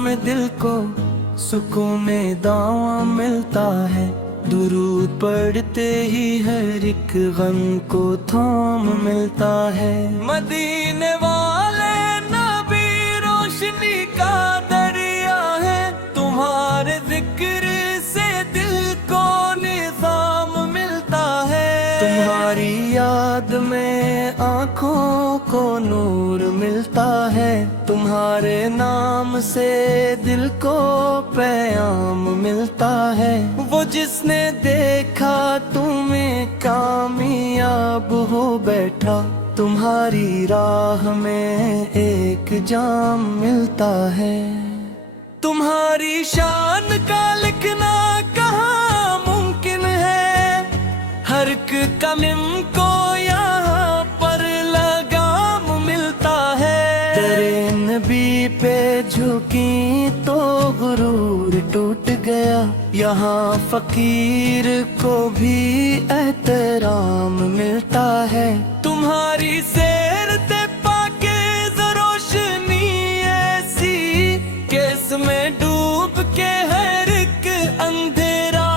में दिल को सुकून दावा मिलता है। दुरूद पढ़ते ही हर एक गम को थाम मिलता है। मदीने वाले नबी रोशनी का दरिया है, तुम्हारे जिक्र से दिल को निजाम मिलता है। तुम्हारी याद में आँखों को नूर मिलता है, तुम्हारे नाम से दिल को पैगाम मिलता है। वो जिसने देखा तुम्हें कामयाब हो बैठा, तुम्हारी राह में एक जाम मिलता है। तुम्हारी शान का लिखना कहाँ मुमकिन है, हर एक कमिम को यहाँ पर लगाम मिलता है। तेरे नबी पे झुकी तो गुरूर टूट गया, यहाँ फकीर को भी एहतराम मिलता है। तुम्हारी सेरते पाकीज़ रोशनी ऐसी कि इसमें डूब के हर एक अंधेरा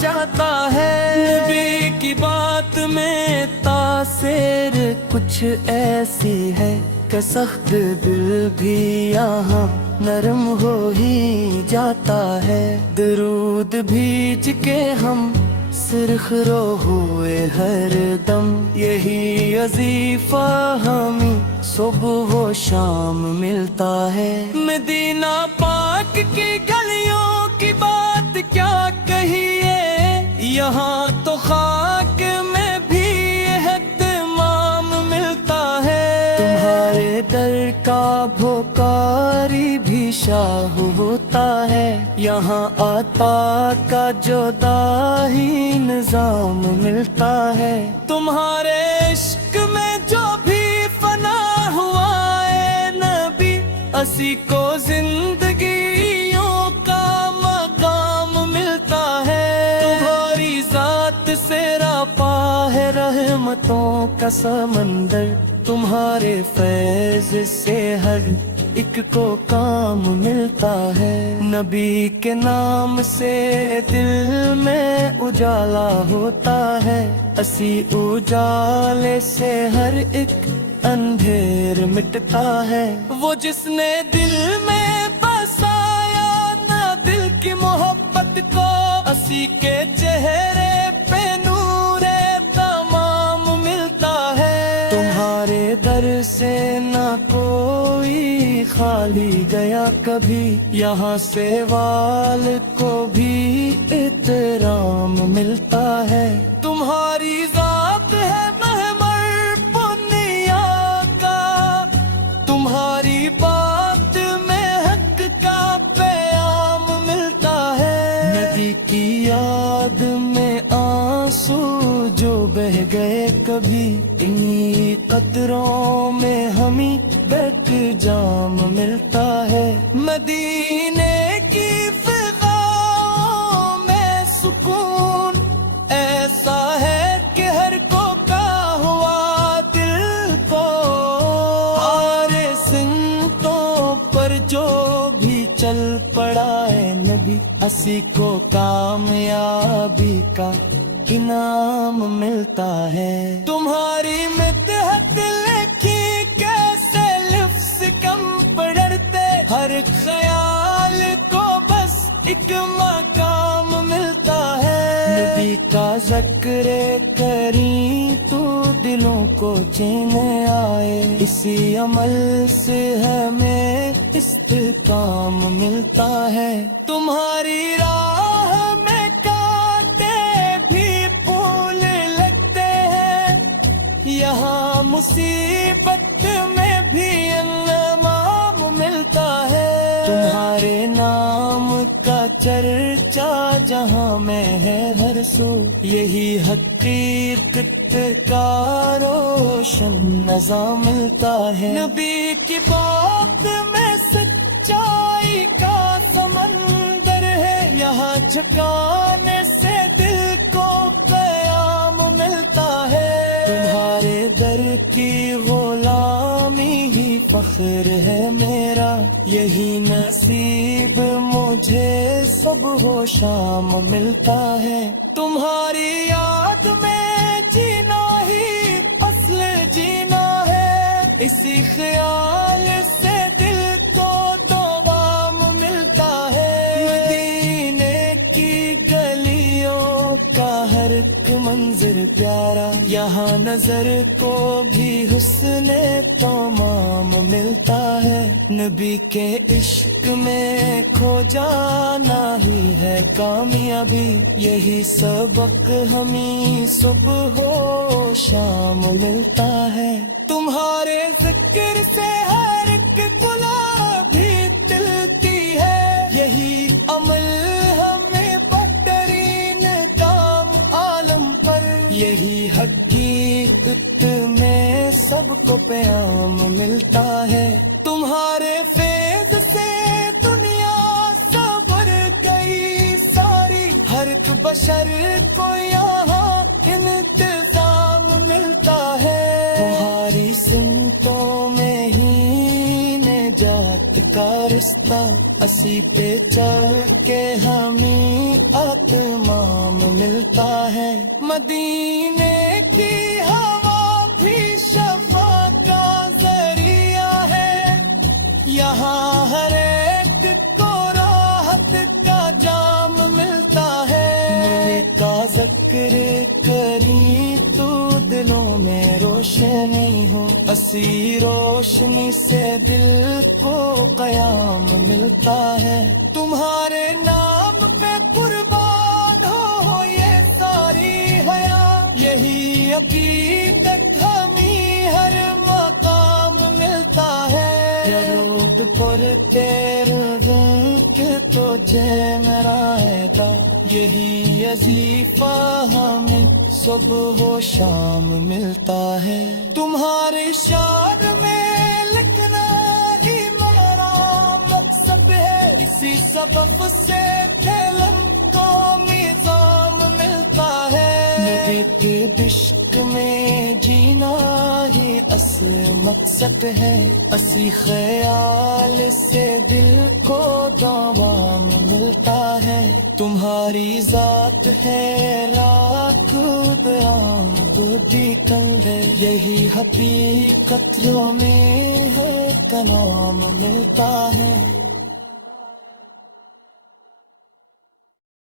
जाता है। नबी की बात में तासीर कुछ ऐसी है कि सख्त दिल भी यहाँ नरम हो ही जाता है। दरूद भीज के हम सिरखरो हुए हर दम, यही वजीफा हमें सुबह व शाम मिलता है। मदीना पाक की गलियों की बात क्या कहिए, यहाँ तो खाक में भी एहतमाम मिलता है। तुम्हारे दर का भोकारी भी शाह होता है, यहाँ आता का जुदा ही निजाम मिलता है। तुम्हारे इश्क में जो भी फना हुआ है नबी, असी को जिंदगियों का मकाम मिलता है। तुम्हारी जात से रापा है रहमतों का समंदर, तुम्हारे फैज से हर एक को काम मिलता है। नबी के नाम से दिल में उजाला होता है, असी उजाले से हर एक अंधेर मिटता है। वो जिसने दिल में बसाया ना दिल की मोहब्बत को, असी के चेहरे पे नूरे तमाम मिलता है। तुम्हारे दर से ना कोई खाली गया कभी, यहाँ से वाल को भी एहतराम मिलता है। तुम्हारी जात है महमर पुनिया का, तुम्हारी बात में हक का प्याम मिलता है। नदी की याद में आंसू जो बह गए कभी, इन्हीं कतरों में हमें बैठ जाम मिलता है। मदीने की फिजाओं में सुकून ऐसा है कि हर को का हुआ दिल को। आरे सिमतों पर जो भी चल पड़ा है नबी, असी को कामयाबी का इनाम मिलता है। तुम्हारी मितहत लिखी कैसे लफ्ज़ कम पढ़ते, हर ख्याल को बस एक मकाम मिलता है। नबी का ज़िक्र करी तो दिलों को चैन आए, इसी अमल से हमें इस्तेकाम मिलता है। तुम्हारी राह में कांटे भी फूल लगते हैं, यहाँ मुसीबत में भी इनाम मिलता है। तुम्हारे नाम का चर्चा जहाँ में है हर सू, यही हकीकत का रोशन नज़ाम मिलता है। नबी की बात में सच्चाई का समंदर है, यहाँ झुकाने से दिल को क़याम मिलता है। तुम्हारे दर की गुलामी ही फख्र है मेरा, یہی نصیب مجھے صبح و شام ملتا ہے. تمہاری یاد میں جینا ہی اصل جینا ہے. اسی خیال سے دل کو دوام ملتا ہے. مدینے کی گلیوں کا ہر ایک منظر پیارا, یہاں نظر کو بھی حسن تمام ملتا ہے. نبی کے عشق میں کھو جانا ہی ہے کامیابی. یہی سبق ہمیں صبح و شام ملتا ہے. تمہارے ذکر سے ہر ایک گلاب بھی تلتی ہے. یہی عمل ہمیں بہترین کام عالم پر. یہی حقیقت میں سب کو پیام ملتا ہے. تمہارے فیض سے دنیا سنور گئی ساری. ہر ایک بشر کو یہاں انتظام ملتا ہے. تمہاری سنتوں میں ہی نجات کا رستہ, اسی پہ چل کے ہمیں اتمام ملتا ہے. مدینے کی ہوا بھی شفا کا ذریعہ ہے. یہاں ہر ایک کو راحت کا جام ملتا ہے. نور کا ذکر کری تو دلوں میں روشنی ہو. اسی روشنی سے دل کو قیام ملتا ہے. تمہارے نام پہ قربان ہو یہ ساری حیات. یہی عقیدت ہمیں ہر مقام ملتا ہے. درود پر تیرے کہ تجھے میرا ہے. یہی وظیفہ ہمیں صبح و شام ملتا ہے. تمہاری شان میں لکھنا ہی میرا مقصد ہے. اسی سبب سے پھیلم کو نظام ملتا ہے. نبی کے عشق میں جینا ہی اصل مقصد ہے. اسی خیال سے دل کو دوام ملتا ہے. تمہاری ذات ہے لاکھ بیان گودی کل ہے. یہی حقیقت میں ہے کلام ملتا ہے.